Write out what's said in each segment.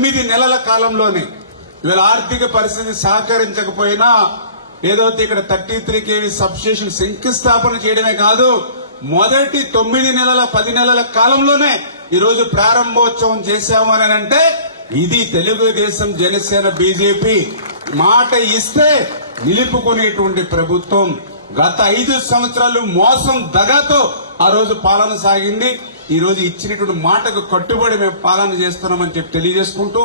9 నెలల కాలంలోనే వీళ్ళ ఆర్థిక పరిస్థితి సహకరించకపోయినా ఏదైతే ఇక్కడ 33 kV సబ్స్టేషన్ శంకుస్థాపన చేయడమే కాదు, మొదటి 9 నెలల 10 నెలల కాలంలోనే ఈ రోజు ప్రారంభోత్సవం చేశాము అని అంటే ఇది తెలుగుదేశం, జనసేన, బీజేపీ మాట ఇస్తే నిలుపుకునేటువంటి ప్రభుత్వం. గత 5 సంవత్సరాలు మోసం దగాతో ఆ రోజు పాలన సాగింది. ఈ రోజు ఇచ్చినటువంటి మాటకు కట్టుబడి మేము పాలన చేస్తున్నామని చెప్పి తెలియజేసుకుంటూ,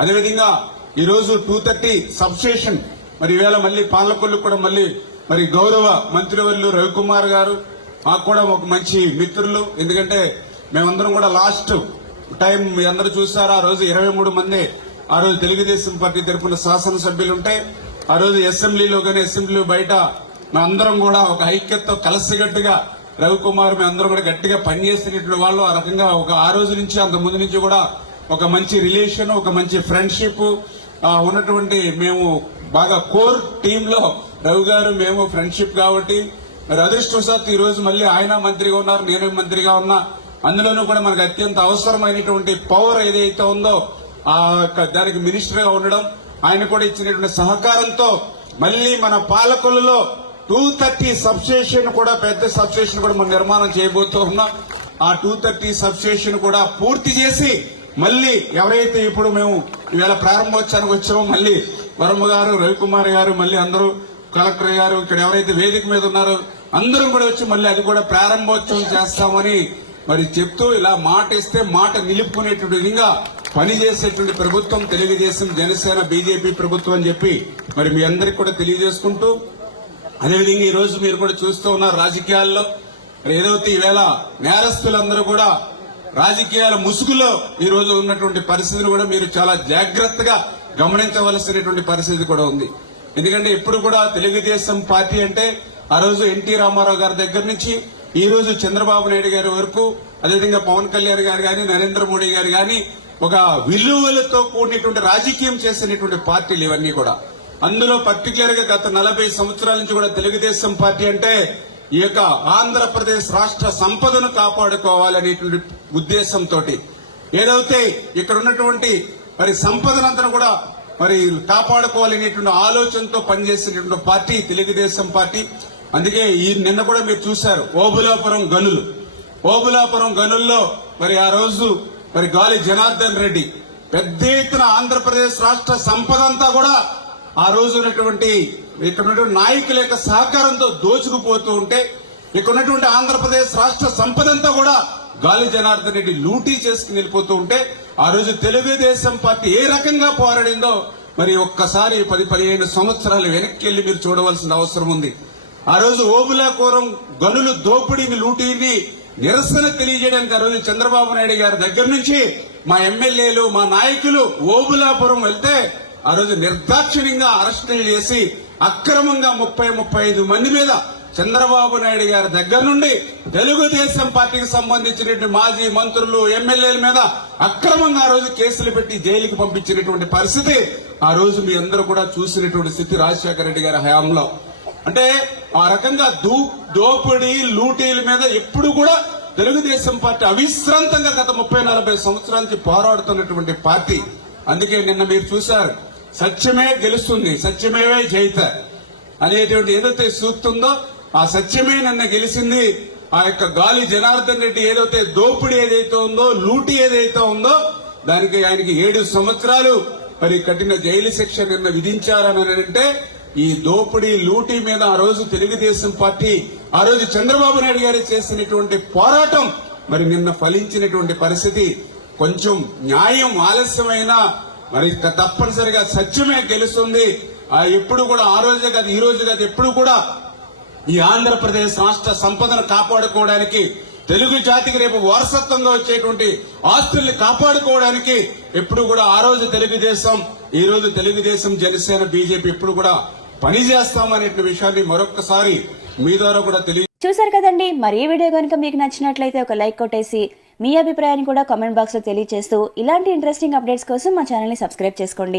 అదేవిధంగా ఈ రోజు 230 సబ్స్టేషన్ మరి ఈవేళ మళ్లీ పాలకొల్లు కూడా మళ్లీ మరి గౌరవ మంత్రివర్యులు రవికుమార్ గారు మాకు కూడా ఒక మంచి మిత్రులు. ఎందుకంటే మేమందరం కూడా లాస్ట్ టైం మీ అందరూ చూసారు, ఆ రోజు 23 మంది ఆ రోజు తెలుగుదేశం పార్టీ తరఫున శాసనసభ్యులు ఉంటే ఆ రోజు అసెంబ్లీలో కానీ అసెంబ్లీ బయట మేమందరం కూడా ఒక ఐక్యతతో కలిసిగట్టుగా రవికుమార్ మేమందరం కూడా గట్టిగా పనిచేసినటువంటి వాళ్ళు. ఆ రకంగా ఆ రోజు నుంచి అంత ముందు నుంచి కూడా ఒక మంచి రిలేషన్, ఒక మంచి ఫ్రెండ్షిప్ ఉన్నటువంటి మేము బాగా కోర్ టీమ్ లో రవి గారు మేము ఫ్రెండ్షిప్ కాబట్టి మరి అదృష్టవశాత్తు ఈ రోజు మళ్ళీ ఆయన మంత్రిగా ఉన్నారు, నేను మంత్రిగా ఉన్నా. అందులోనూ కూడా మనకు అత్యంత అవసరమైనటువంటి పవర్ ఏదైతే ఉందో దానికి మినిస్టర్ గా ఉండడం, ఆయన కూడా ఇచ్చినటువంటి సహకారంతో మళ్లీ మన పాలకొల్లులో 230 సబ్స్టేషన్ కూడా పెద్ద సబ్స్టేషన్ కూడా మనం నిర్మాణం చేయబోతూ ఉన్నాం. ఆ 230 సబ్స్టేషన్ కూడా పూర్తి చేసి మళ్లీ ఎవరైతే ఇప్పుడు మేము ఇవాళ ప్రారంభోత్సవానికి వచ్చామో మళ్లీ వర్మ గారు, రవికుమార్ గారు, మళ్లీ అందరూ కలెక్టర్ గారు ఇక్కడ ఎవరైతే వేదిక మీద ఉన్నారో అందరం కూడా వచ్చి మళ్లీ అది కూడా ప్రారంభోత్సవం చేస్తామని మరి చెప్తూ ఇలా మాట ఇస్తే మాట నిలుపుకునేటువంటి విధంగా పనిచేసేటువంటి ప్రభుత్వం తెలుగుదేశం, జనసేన, బీజేపీ ప్రభుత్వం అని చెప్పి మరి మీ అందరికి కూడా తెలియజేసుకుంటూ, అదేవిధంగా ఈ రోజు మీరు కూడా చూస్తూ ఉన్నారు రాజకీయాల్లో ఏదైతే ఈవేళ నేరస్తులందరూ కూడా రాజకీయాల ముసుగులో ఈ రోజు ఉన్నటువంటి పరిస్థితిని కూడా మీరు చాలా జాగ్రత్తగా గమనించవలసినటువంటి పరిస్థితి కూడా ఉంది. ఎందుకంటే ఇప్పుడు కూడా తెలుగుదేశం పార్టీ అంటే ఆ రోజు ఎన్టీ రామారావు గారి దగ్గర నుంచి ఈ రోజు చంద్రబాబు నాయుడు గారి వరకు, అదేవిధంగా పవన్ కళ్యాణ్ గారు గాని, నరేంద్ర మోడీ గారు గాని ఒక విలువలతో కూడినటువంటి రాజకీయం చేసినటువంటి పార్టీలు ఇవన్నీ కూడా. అందులో పర్టికులర్ గా గత 40 సంవత్సరాల నుంచి కూడా తెలుగుదేశం పార్టీ అంటే ఈ యొక్క ఆంధ్రప్రదేశ్ రాష్ట్ర సంపదను కాపాడుకోవాలనేటువంటి ఉద్దేశంతో ఏదైతే ఇక్కడ ఉన్నటువంటి మరి సంపదనంతా కూడా మరి కాపాడుకోవాలనేటువంటి ఆలోచనతో పనిచేసినటువంటి పార్టీ తెలుగుదేశం పార్టీ. అందుకే ఈ నిన్న కూడా మీరు చూశారు ఓబులాపురం గనుల్లో మరి ఆ రోజు మరి గాలి జనార్దన్ రెడ్డి పెద్ద ఎత్తున ఆంధ్రప్రదేశ్ రాష్ట్ర సంపద అంతా కూడా ఆ రోజు ఉన్నటువంటి ఇక్కడ ఉన్నటువంటి నాయకుల యొక్క సహకారంతో దోచుకుపోతూ ఉంటే ఇక్కడ ఉన్నటువంటి ఆంధ్రప్రదేశ్ రాష్ట్ర సంపదంతా కూడా గాలి జనార్దన్ రెడ్డి లూటీ చేసుకుని వెళ్ళిపోతూ ఉంటే ఆ రోజు తెలుగుదేశం పార్టీ ఏ రకంగా పోరాడిందో మరి ఒక్కసారి 10-15 సంవత్సరాలు వెనక్కి వెళ్లి మీరు చూడవలసిన అవసరం ఉంది. ఆ రోజు ఓబులాపురం గనులు దోపిడీని, లూటీని నిరసన తెలియజేయడానికి ఆ రోజు చంద్రబాబు నాయుడు గారి దగ్గర నుంచి మా ఎమ్మెల్యేలు, మా నాయకులు ఓబులాపురం వెళ్తే ఆ రోజు నిర్దాక్షిణ్యంగా అరెస్టులు చేసి అక్రమంగా 30-35 మంది మీద చంద్రబాబు నాయుడు గారి దగ్గర నుండి తెలుగుదేశం పార్టీకి సంబంధించినటువంటి మాజీ మంత్రులు, ఎమ్మెల్యేల మీద అక్రమంగా ఆ రోజు కేసులు పెట్టి జైలుకి పంపించినటువంటి పరిస్థితి ఆ రోజు మీ అందరూ కూడా చూసినటువంటి స్థితి రాజశేఖర రెడ్డి గారి హయాంలో. అంటే ఆ రకంగా దోపిడీ, లూటీల మీద ఎప్పుడు కూడా తెలుగుదేశం పార్టీ అవిశ్రాంతంగా గత 30-40 సంవత్సరాల నుంచి పోరాడుతున్నటువంటి పార్టీ. అందుకే నిన్న మీరు చూశారు సత్యమే గెలుస్తుంది, సత్యమేవే జయిత అనేటువంటి ఏదైతే సూక్తుందో ఆ సత్యమే నిన్న గెలిచింది. ఆ యొక్క గాలి జనార్దన్ రెడ్డి ఏదైతే దోపిడీ ఏదైతే ఉందో, లూటీ ఏదైతే ఉందో దానికి ఆయనకి 7 సంవత్సరాలు మరి కఠిన జైలు శిక్ష నిన్న విధించారని అంటే ఈ దోపిడీ, లూటీ మీద ఆ రోజు తెలుగుదేశం పార్టీ, ఆ రోజు చంద్రబాబు నాయుడు గారు చేసినటువంటి పోరాటం మరి నిన్న ఫలించినటువంటి పరిస్థితి. కొంచెం న్యాయం ఆలస్యమైనా మరి తప్పనిసరిగా సత్యమే గెలుస్తుంది. ఎప్పుడు కూడా ఆ రోజే కాదు, ఈ రోజు కాదు, ఎప్పుడు కూడా ఈ ఆంధ్రప్రదేశ్ రాష్ట్ర సంపదను కాపాడుకోవడానికి, తెలుగు జాతికి రేపు వారసత్వంగా వచ్చేటువంటి ఆస్తుల్ని కాపాడుకోవడానికి ఎప్పుడు కూడా ఆ రోజు తెలుగుదేశం, ఈ రోజు తెలుగుదేశం, జనసేన, బీజేపీ ఎప్పుడు కూడా పనిచేస్తామనే విషయాన్ని మరొకసారి మీ ద్వారా కూడా చూసారు కదండి. మరి ఈ వీడియో కనుక మీకు నచ్చినట్లయితే ఒక లైక్ కొట్టేసి మీ అభిప్రాయాన్ని కూడా కామెంట్ బాక్స్ లో తెలియజేస్తూ ఇలాంటి ఇంట్రెస్టింగ్ అప్డేట్స్ కోసం మా ఛానల్ ని సబ్స్క్రైబ్ చేసుకోండి.